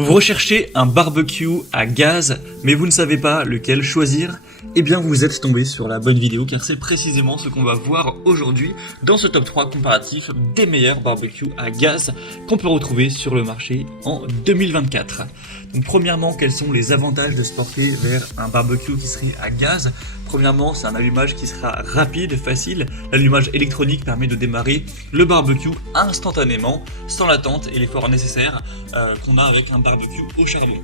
Vous recherchez un barbecue à gaz, mais vous ne savez pas lequel choisir? Eh bien vous êtes tombé sur la bonne vidéo car c'est précisément ce qu'on va voir aujourd'hui dans ce top 3 comparatif des meilleurs barbecues à gaz qu'on peut retrouver sur le marché en 2024. Donc premièrement, quels sont les avantages de se porter vers un barbecue qui serait à gaz? Premièrement, c'est un allumage qui sera rapide, facile. L'allumage électronique permet de démarrer le barbecue instantanément, sans l'attente et l'effort nécessaire qu'on a avec un barbecue au charbon.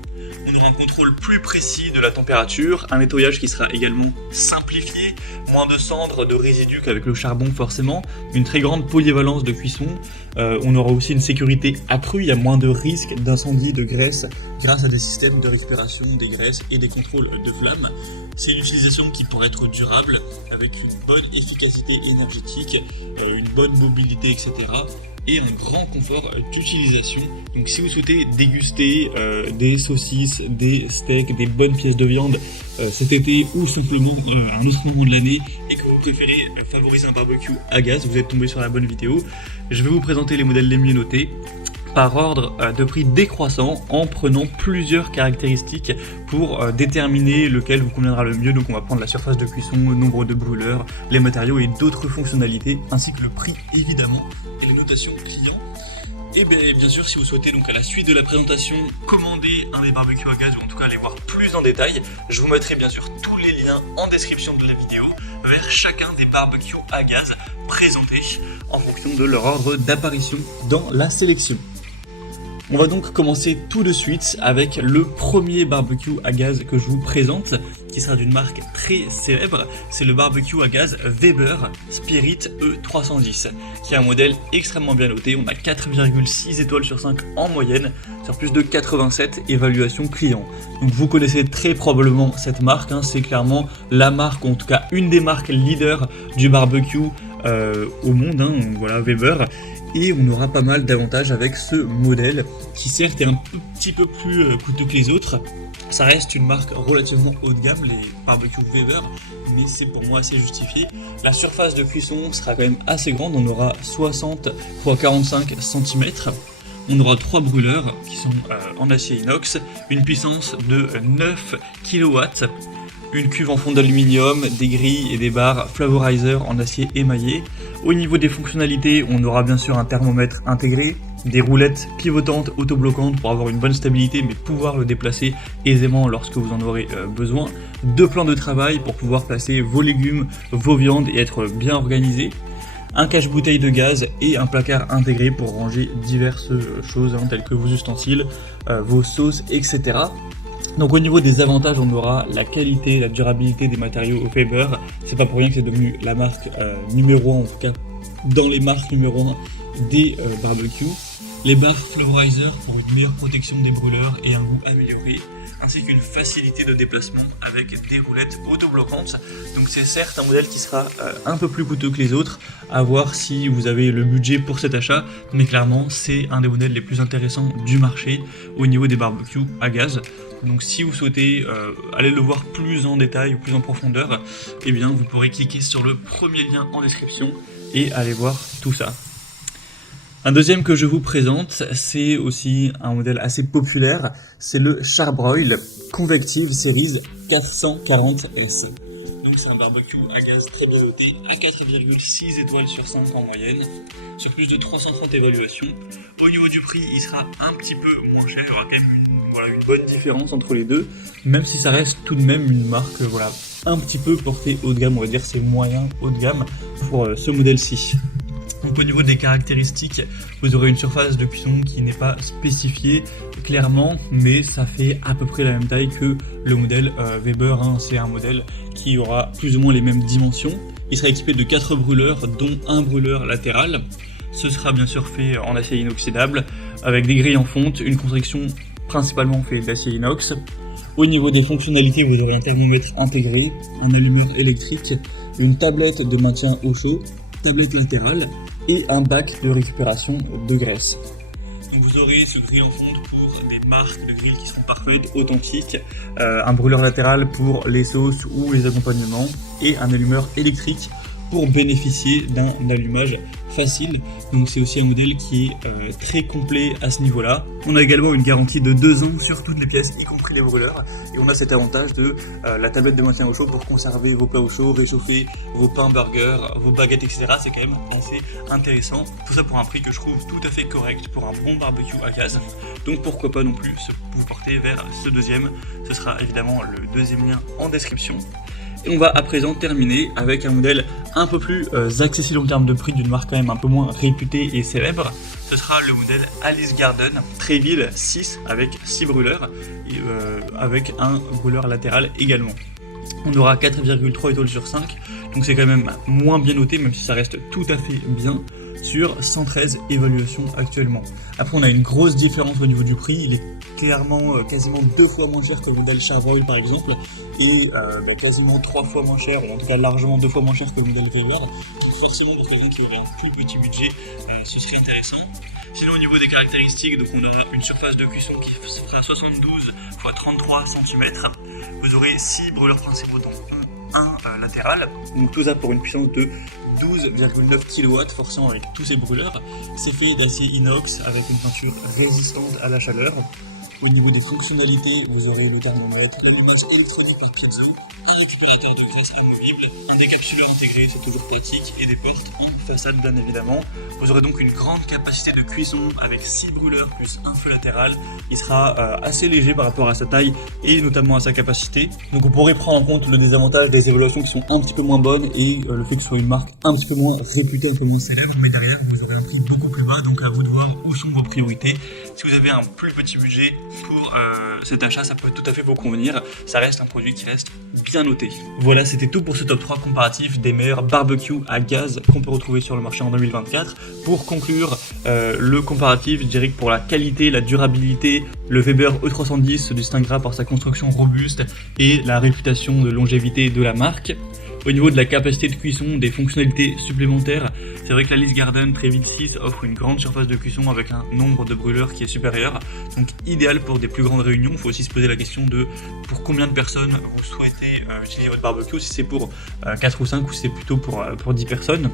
On aura un contrôle plus précis de la température, un nettoyage qui sera également simplifié, moins de cendres, de résidus qu'avec le charbon forcément, une très grande polyvalence de cuisson. On aura aussi une sécurité accrue, il y a moins de risques d'incendie de graisse grâce à des systèmes de récupération des graisses et des contrôles de flammes. C'est une utilisation qui pourrait être durable avec une bonne efficacité énergétique, une bonne mobilité, etc. et un grand confort d'utilisation. Donc si vous souhaitez déguster des saucisses, des steaks, des bonnes pièces de viande cet été ou simplement à un autre moment de l'année et que vous préférez favoriser un barbecue à gaz, vous êtes tombé sur la bonne vidéo. Je vais vous présenter les modèles les mieux notés par ordre de prix décroissant en prenant plusieurs caractéristiques pour déterminer lequel vous conviendra le mieux. Donc on va prendre la surface de cuisson, le nombre de brûleurs, les matériaux et d'autres fonctionnalités, ainsi que le prix évidemment et les notations clients. Et bien sûr, si vous souhaitez donc à la suite de la présentation commander un des barbecues à gaz ou en tout cas aller voir plus en détail, je vous mettrai bien sûr tous les liens en description de la vidéo vers chacun des barbecues à gaz présentés en fonction de leur ordre d'apparition dans la sélection. On va donc commencer tout de suite avec le premier barbecue à gaz que je vous présente, qui sera d'une marque très célèbre. C'est le barbecue à gaz Weber Spirit E310, qui est un modèle extrêmement bien noté. On a 4,6 étoiles sur 5 en moyenne, sur plus de 87 évaluations clients. Donc vous connaissez très probablement cette marque, c'est clairement la marque, en tout cas une des marques leaders du barbecue au monde, voilà Weber. Et on aura pas mal d'avantages avec ce modèle qui certes est un petit peu plus coûteux que les autres. Ça reste une marque relativement haut de gamme, les barbecues Weber, mais c'est pour moi assez justifié. La surface de cuisson sera quand même assez grande, on aura 60 x 45 cm. On aura 3 brûleurs qui sont en acier inox, une puissance de 9 kW, une cuve en fond d'aluminium, des grilles et des barres Flavorizer en acier émaillé. Au niveau des fonctionnalités, on aura bien sûr un thermomètre intégré, des roulettes pivotantes autobloquantes pour avoir une bonne stabilité mais pouvoir le déplacer aisément lorsque vous en aurez besoin, 2 plans de travail pour pouvoir placer vos légumes, vos viandes et être bien organisé, un cache-bouteille de gaz et un placard intégré pour ranger diverses choses telles que vos ustensiles, vos sauces, etc. Donc au niveau des avantages, on aura la qualité, la durabilité des matériaux Weber. C'est pas pour rien que c'est devenu la marque numéro 1, en tout cas dans les marques numéro 1 des barbecues. Les barres Flavorizer pour une meilleure protection des brûleurs et un goût amélioré, ainsi qu'une facilité de déplacement avec des roulettes autobloquantes. Donc c'est certes un modèle qui sera un peu plus coûteux que les autres, à voir si vous avez le budget pour cet achat, mais clairement c'est un des modèles les plus intéressants du marché au niveau des barbecues à gaz. Donc si vous souhaitez aller le voir plus en détail ou plus en profondeur, eh bien vous pourrez cliquer sur le premier lien en description et aller voir tout ça. Un deuxième que je vous présente, c'est aussi un modèle assez populaire, c'est le Char-Broil Convective Series 440S. Donc c'est un barbecue à gaz très bien noté, à 4,6 étoiles sur 5 en moyenne, sur plus de 330 évaluations. Au niveau du prix, il sera un petit peu moins cher, il y aura quand même une bonne différence entre les deux, même si ça reste tout de même une marque un petit peu portée haut de gamme, on va dire c'est moyen haut de gamme pour ce modèle-ci. Donc au niveau des caractéristiques, vous aurez une surface de cuisson qui n'est pas spécifiée clairement, mais ça fait à peu près la même taille que le modèle Weber. C'est un modèle qui aura plus ou moins les mêmes dimensions. Il sera équipé de 4 brûleurs, dont un brûleur latéral. Ce sera bien sûr fait en acier inoxydable, avec des grilles en fonte, une construction principalement faite d'acier inox. Au niveau des fonctionnalités, vous aurez un thermomètre intégré, un allumeur électrique, une tablette de maintien au chaud, tablette latérale et un bac de récupération de graisse. Donc vous aurez ce grill en fonte pour des marques de grill qui seront parfaites, authentiques, un brûleur latéral pour les sauces ou les accompagnements et un allumeur électrique pour bénéficier d'un allumage facile, donc c'est aussi un modèle qui est très complet à ce niveau-là. On a également une garantie de 2 ans sur toutes les pièces, y compris les brûleurs, et on a cet avantage de la tablette de maintien au chaud pour conserver vos plats au chaud, réchauffer vos pains, burgers, vos baguettes, etc. C'est quand même assez intéressant, tout ça pour un prix que je trouve tout à fait correct pour un bon barbecue à gaz, donc pourquoi pas non plus vous porter vers ce deuxième. Ce sera évidemment le deuxième lien en description. Et on va à présent terminer avec un modèle un peu plus accessible en termes de prix, d'une marque quand même un peu moins réputée et célèbre. Ce sera le modèle Alice Garden Treville 6 avec 6 brûleurs et avec un brûleur latéral également. On aura 4,3 étoiles sur 5, donc c'est quand même moins bien noté, même si ça reste tout à fait bien, sur 113 évaluations actuellement. Après, on a une grosse différence au niveau du prix, il est clairement quasiment 2 fois moins cher que le modèle Charbroil par exemple, et quasiment 3 fois moins cher, ou en tout cas largement 2 fois moins cher que le modèle Weber. Forcément, pour quelqu'un qui aurait un plus petit budget, ce serait intéressant. Sinon, au niveau des caractéristiques, donc on a une surface de cuisson qui fera 72 x 33 cm. Vous aurez 6 brûleurs principaux dont un latéral, donc tout ça pour une puissance de 12,9 kW, forcément avec tous ces brûleurs. C'est fait d'acier inox avec une peinture résistante à la chaleur. Au niveau des fonctionnalités, vous aurez le thermomètre, l'allumage électronique par piezo, un récupérateur de graisse amovible, un décapsuleur intégré, c'est toujours pratique, et des portes en façade bien évidemment. Vous aurez donc une grande capacité de cuisson avec 6 brûleurs plus un feu latéral. Il sera assez léger par rapport à sa taille et notamment à sa capacité. Donc on pourrait prendre en compte le désavantage des évaluations qui sont un petit peu moins bonnes et le fait que ce soit une marque un petit peu moins réputée, un peu moins célèbre, mais derrière vous aurez un prix beaucoup plus bas, donc à vous de voir où sont vos priorités. Si vous avez un plus petit budget pour cet achat, ça peut tout à fait vous convenir. Ça reste un produit qui reste bien noté. Voilà, c'était tout pour ce top 3 comparatif des meilleurs barbecues à gaz qu'on peut retrouver sur le marché en 2024. Pour conclure le comparatif, je dirais que pour la qualité, la durabilité, le Weber E310 se distinguera par sa construction robuste et la réputation de longévité de la marque. Au niveau de la capacité de cuisson, des fonctionnalités supplémentaires, c'est vrai que l'Alice Garden Treville 6 offre une grande surface de cuisson avec un nombre de brûleurs qui est supérieur, donc idéal pour des plus grandes réunions. Il faut aussi se poser la question de pour combien de personnes vous souhaitez utiliser votre barbecue, si c'est pour 4 ou 5 ou si c'est plutôt pour 10 personnes.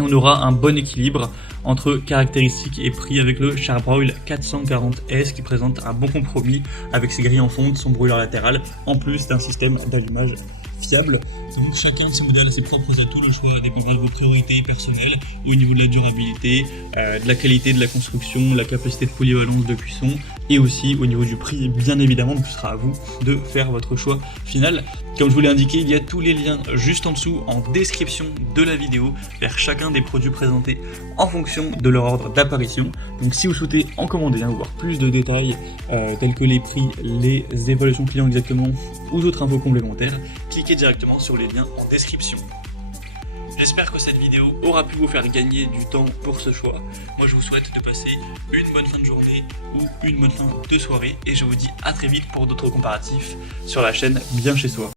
Et on aura un bon équilibre entre caractéristiques et prix avec le Charbroil 440S qui présente un bon compromis avec ses grilles en fonte, son brûleur latéral, en plus d'un système d'allumage fiable. Donc chacun de ces modèles a ses propres atouts, le choix dépendra de vos priorités personnelles au niveau de la durabilité, de la qualité de la construction, la capacité de polyvalence de cuisson et aussi au niveau du prix bien évidemment, donc ce sera à vous de faire votre choix final. Comme je vous l'ai indiqué, il y a tous les liens juste en dessous en description de la vidéo vers chacun des produits présentés en fonction de leur ordre d'apparition. Donc si vous souhaitez en commander un ou voir plus de détails tels que les prix, les évaluations clients exactement ou d'autres infos complémentaires, cliquez directement sur les liens en description. J'espère que cette vidéo aura pu vous faire gagner du temps pour ce choix. Moi je vous souhaite de passer une bonne fin de journée ou une bonne fin de soirée et je vous dis à très vite pour d'autres comparatifs sur la chaîne Bien Chez Soi.